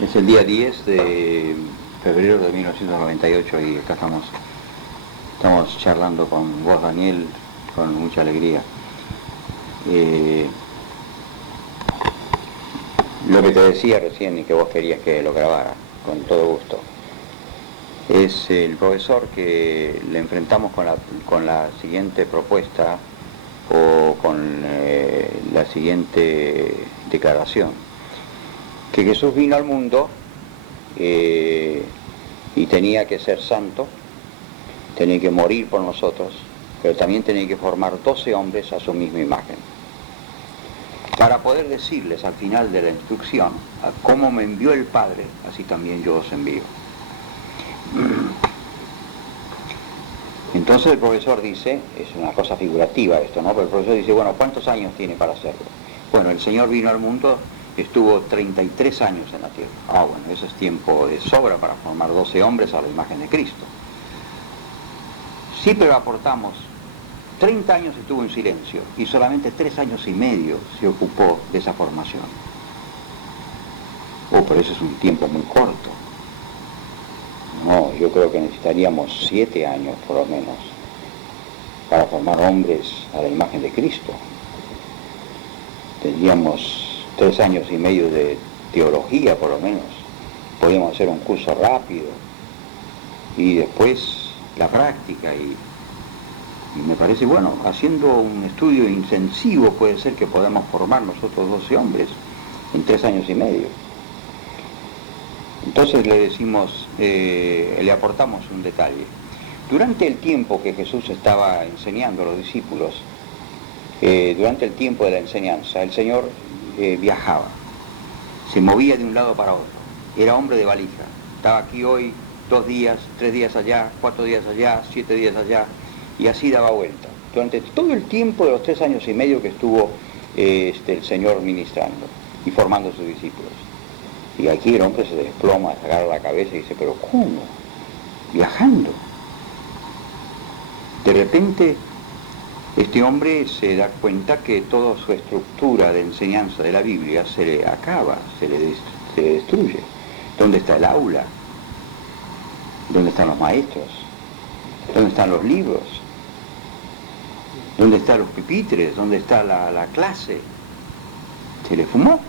Es el día 10 de febrero de 1998 y acá estamos charlando con vos, Daniel, con mucha alegría. Lo que te decía recién y que vos querías que lo grabara, con todo gusto, es el profesor que le enfrentamos con la siguiente propuesta o con la siguiente declaración: que Jesús vino al mundo y tenía que ser santo, tenía que morir por nosotros, pero también tenía que formar 12 hombres a su misma imagen, para poder decirles al final de la instrucción: como me envió el Padre, así también yo os envío. Entonces el profesor dice, es una cosa figurativa esto, ¿no? Pero el profesor dice, bueno, ¿cuántos años tiene para hacerlo? Bueno, el Señor vino al mundo, estuvo 33 años en la tierra. Bueno, eso es tiempo de sobra para formar 12 hombres a la imagen de Cristo. Sí, pero aportamos, 30 años estuvo en silencio y solamente 3 años y medio se ocupó de esa formación. Pero eso es un tiempo muy corto. No, yo creo que necesitaríamos 7 años por lo menos para formar hombres a la imagen de Cristo. Tendríamos 3 años y medio de teología por lo menos. Podríamos hacer un curso rápido y después la práctica y me parece, bueno, haciendo un estudio intensivo puede ser que podamos formar nosotros 12 hombres en 3 años y medio. Entonces le decimos, le aportamos un detalle. Durante el tiempo que Jesús estaba enseñando a los discípulos, durante el tiempo de la enseñanza, el Señor viajaba, se movía de un lado para otro, era hombre de valija, estaba aquí hoy 2 días, 3 días allá, 4 días allá, 7 días allá, y así daba vuelta. Durante todo el tiempo de los 3 años y medio que estuvo el Señor ministrando y formando a sus discípulos. Y aquí el hombre se desploma, se agarra la cabeza y dice, ¿pero cómo? ¿Viajando? De repente, este hombre se da cuenta que toda su estructura de enseñanza de la Biblia se le acaba, se le destruye. ¿Dónde está el aula? ¿Dónde están los maestros? ¿Dónde están los libros? ¿Dónde están los pupitres? ¿Dónde está la clase? Se le fumó.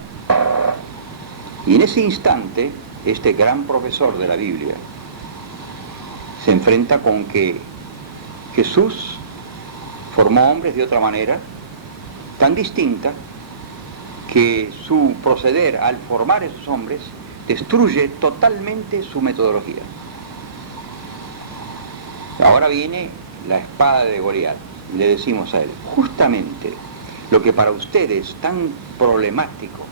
Y en ese instante, este gran profesor de la Biblia se enfrenta con que Jesús formó hombres de otra manera, tan distinta, que su proceder al formar esos hombres destruye totalmente su metodología. Ahora viene la espada de Goliat, y le decimos a él, justamente lo que para usted es tan problemático,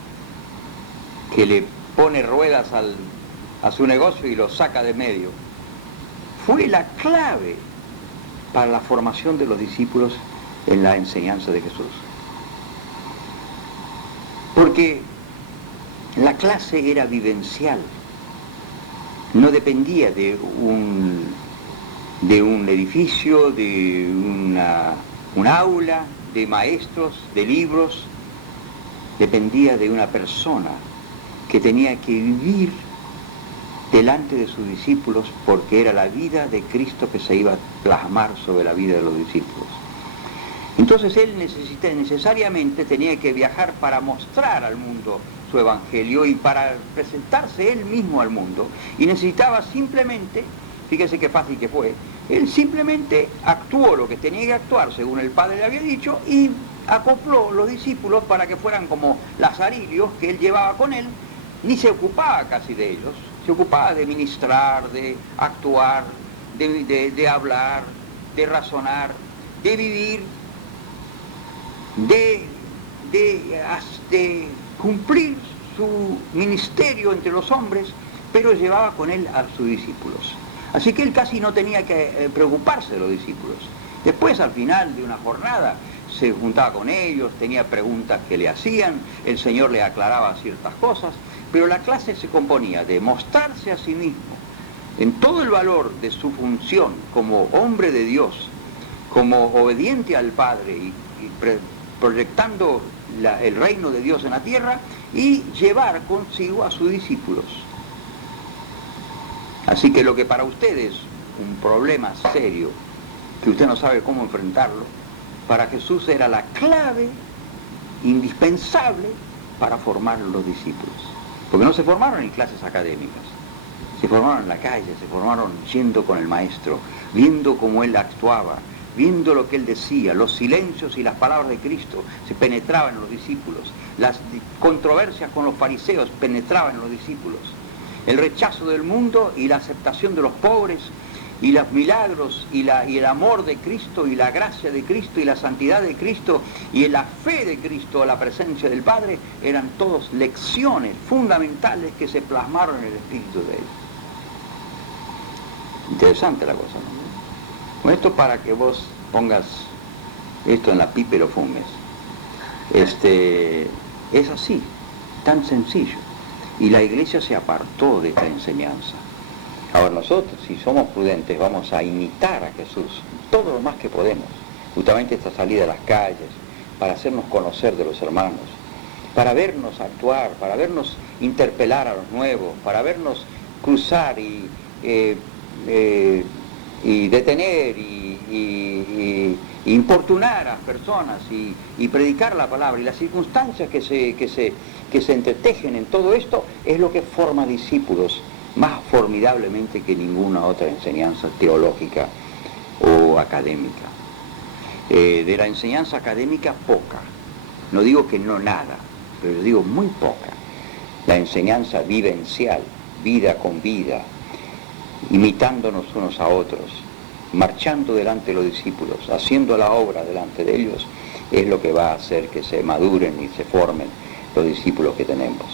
que le pone ruedas a su negocio y lo saca de medio, fue la clave para la formación de los discípulos en la enseñanza de Jesús. Porque la clase era vivencial, no dependía de un edificio, de un aula, de maestros, de libros, dependía de una persona que tenía que vivir delante de sus discípulos, porque era la vida de Cristo que se iba a plasmar sobre la vida de los discípulos. Entonces él necesariamente tenía que viajar para mostrar al mundo su evangelio y para presentarse él mismo al mundo, y necesitaba simplemente, fíjese qué fácil que fue, él simplemente actuó lo que tenía que actuar según el Padre le había dicho y acopló los discípulos para que fueran como lazarilios que él llevaba con él. Ni se ocupaba casi de ellos, se ocupaba de ministrar, de actuar, de hablar, de razonar, de vivir, de cumplir su ministerio entre los hombres, pero llevaba con él a sus discípulos. Así que él casi no tenía que preocuparse de los discípulos. Después, al final de una jornada, se juntaba con ellos, tenía preguntas que le hacían, el Señor le aclaraba ciertas cosas, pero la clase se componía de mostrarse a sí mismo en todo el valor de su función como hombre de Dios, como obediente al Padre y proyectando el reino de Dios en la tierra, y llevar consigo a sus discípulos. Así que lo que para usted es un problema serio, que usted no sabe cómo enfrentarlo, para Jesús era la clave indispensable para formar los discípulos. Porque no se formaron en clases académicas, se formaron en la calle, se formaron yendo con el maestro, viendo cómo él actuaba, viendo lo que él decía, los silencios y las palabras de Cristo se penetraban en los discípulos, las controversias con los fariseos penetraban en los discípulos, el rechazo del mundo y la aceptación de los pobres, y los milagros y el amor de Cristo y la gracia de Cristo y la santidad de Cristo y la fe de Cristo a la presencia del Padre eran todos lecciones fundamentales que se plasmaron en el espíritu de él. Interesante la cosa, ¿no? Con esto para que vos pongas esto en la pipa y lo fumes. Es así, tan sencillo. Y la iglesia se apartó de esta enseñanza. Ahora nosotros, si somos prudentes, vamos a imitar a Jesús todo lo más que podemos. Justamente esta salida a las calles, para hacernos conocer de los hermanos, para vernos actuar, para vernos interpelar a los nuevos, para vernos cruzar y detener y importunar a personas y predicar la palabra. Y las circunstancias que se entretejen en todo esto es lo que forma discípulos más formidablemente que ninguna otra enseñanza teológica o académica. De la enseñanza académica poca, no digo que no nada, pero digo muy poca. La enseñanza vivencial, vida con vida, imitándonos unos a otros, marchando delante de los discípulos, haciendo la obra delante de ellos, es lo que va a hacer que se maduren y se formen los discípulos que tenemos.